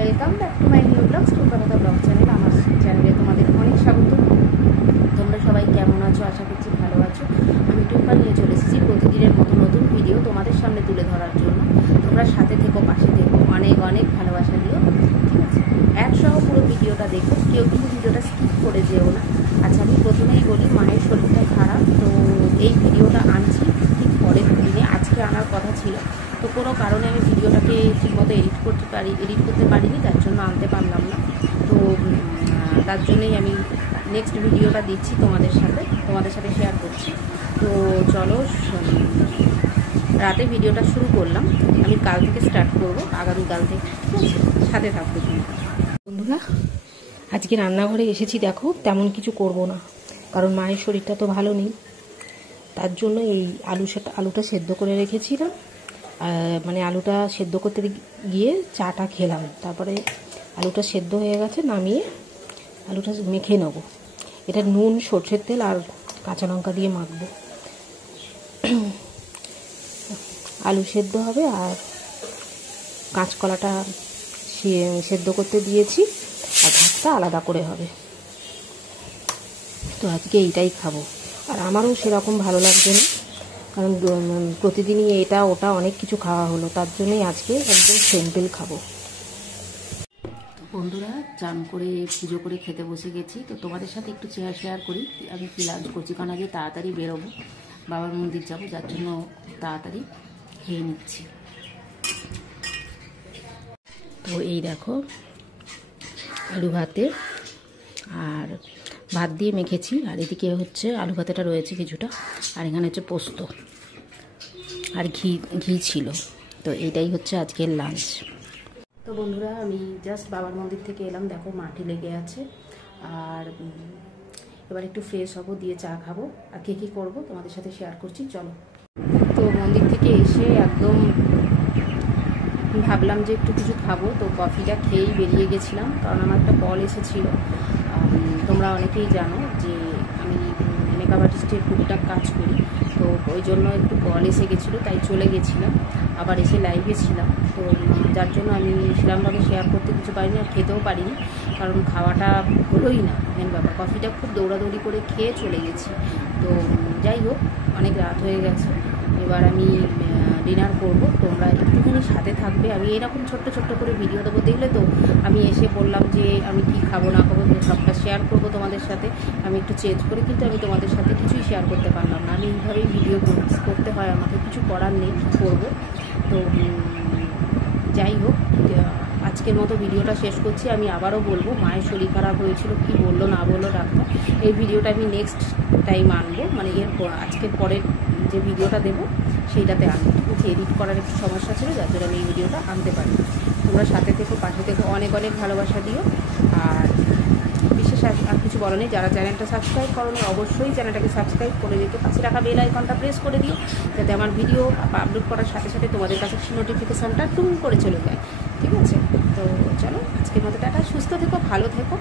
Welcome back to my new blog টুম্পাপাতা blog channel. আমার চ্যানেলে তোমাদের অনেক স্বাগত। তোমরা সবাই কেমন আছো? আশা করছি ভালো আছো। আমি টুম্পা নিয়ে চলে এসেছি প্রতিদিনের মতো নতুন ভিডিও তোমাদের সামনে তুলে ধরার জন্য। তোমরা সাথে থেকো, পাশে থেকো, অনেক অনেক ভালোবাসা দিও, ঠিক আছে? একসহ পুরো ভিডিওটা দেখো, কেউ কিন্তু ভিডিওটা স্কিপ করে যেও না। আচ্ছা, আমি প্রথমেই বলি, মায়ের শরীরটা খারাপ, তো এই ভিডিওটা আনছি ঠিক পরের দিনে। আজকে আনার কথা ছিল, তো কোনো কারণে আমি ভিডিওটাকে ঠিকমতো এডিট করতে পারিনি, তার জন্য আনতে পারলাম না। তো তার জন্যই আমি নেক্সট ভিডিওটা দিচ্ছি তোমাদের সাথে শেয়ার করছি। তো চলো, রাতে ভিডিওটা শুরু করলাম, আমি কাল থেকে স্টার্ট করবো, আগামীকাল থেকে, ঠিক আছে? সাথে থাকবে তুমি বন্ধুরা। আজকে রান্নাঘরে এসেছি, দেখো তেমন কিছু করব না, কারণ মায়ের শরীরটা তো ভালো নেই। তার জন্য এই আলুটা সেদ্ধ করে রেখেছিলাম, মানে আলুটা সেদ্ধ করতে গিয়ে চাটা খেলাম, তারপরে আলুটা সেদ্ধ হয়ে গেছে, নামিয়ে আলুটা মেখে নেব। এটা নুন, সর্ষের তেল আর কাঁচা লঙ্কা দিয়ে মাখবো। আলু সেদ্ধ হবে আর কাঁচকলাটা সেদ্ধ করতে দিয়েছি, আর ভাতটা আলাদা করে হবে। তো আজকে এইটাই খাবো। আর আমারও সেরকম ভালো লাগবে না, কারণ প্রতিদিনই এটা ওটা অনেক কিছু খাওয়া হলো, তার জন্যই আজকে একদম সিম্পল খাবো। বন্ধুরা, চান করে পুজো করে খেতে বসে গেছি। তো তোমাদের সাথে একটু শেয়ার করি আমি কী লাঞ্চ করছি, কারণ আজকে তাড়াতাড়ি বেরোবো, বাবার মন্দির যাবো, যার জন্য তাড়াতাড়ি খেয়ে নিচ্ছি। তো এই দেখো, আলু ভাতে আর ভাত দিয়ে মেখেছি, আর এদিকে হচ্ছে আলু ভাতেটা রয়েছে কিছুটা, আর এখানে হচ্ছে পোস্ত আর ঘি ছিল। তো এইটাই হচ্ছে আজকের লাঞ্চ। তো বন্ধুরা, আমি জাস্ট বাবার মন্দির থেকে এলাম, দেখো মাটি লেগে আছে, আর এবার একটু ফ্রেশ হবো, দিয়ে চা খাবো, আর কী করবো তোমাদের সাথে শেয়ার করছি, চলো। তো মন্দির থেকে এসে একদম ভাবলাম যে একটু কিছু খাবো, তো কফিটা খেয়েই বেরিয়ে গেছিলাম, কারণ আমার একটা কল এসেছিল। তোমরা অনেকেই জানো যে আমি মেকআপ আর্টিস্টের টুকটাক কাজ করি, তো ওই জন্য একটু কল এসে গেছিলো, তাই চলে গেছিলাম, আবার এসে লাইভে ছিলাম। তো যার জন্য আমি সেরকমভাবে শেয়ার করতে কিছু পারিনি, আর খেতেও পারিনি, কারণ খাওয়াটা হলোই না, মেন ব্যাপার। কফিটা খুব দৌড়াদৌড়ি করে খেয়ে চলে গেছি। তো যাই হোক, অনেক রাত হয়ে গেছে, এবার আমি ডিনার করব। তোমরা একটুখানি সাথে থাকবে, আমি এরকম ছোট্ট করে ভিডিও দেবো, দেখলে তো আমি এসে বললাম যে আমি কি খাবো না খাবো সবটা শেয়ার করব তোমাদের সাথে। আমি একটু চেঞ্জ করে, কিন্তু আমি তোমাদের সাথে কিছুই শেয়ার করতে পারলাম না। আমি এইভাবেই ভিডিও করতে হয়, আমাকে কিছু করার নেই, করবো। তো যাই হোক, আজকের মতো ভিডিওটা শেষ করছি। আমি আবারও বলবো, মায়ের শরীর খারাপ হয়েছিল, কি বললো না বললো ডাক্তার, এই ভিডিওটা আমি নেক্সট টাইম আনবো, মানে আজকের পরের যে ভিডিওটা দেবো সেইটাতে আনবো, ঠিক আছে? এডিট করার একটু সমস্যা ছিল, যার জন্য আমি এই ভিডিওটা আনতে পারি। তোমরা সাথে থেকো, পাশে থেকো, অনেক অনেক ভালোবাসা দিও। আর বিশেষ আর কিছু বলো নেই, যারা চ্যানেলটা সাবস্ক্রাইব করো নি, অবশ্যই চ্যানেলটাকে সাবস্ক্রাইব করে দিতে, পাশে রাখা বেল আইকনটা প্রেস করে দিও, যাতে আমার ভিডিও আপলোড করার সাথে সাথে তোমাদের কাছে নোটিফিকেশানটা টুন করে চলে যায়, ঠিক আছে? তো চলো, আজকের মতো টাটা, সুস্থ থেকো, ভালো থেকো।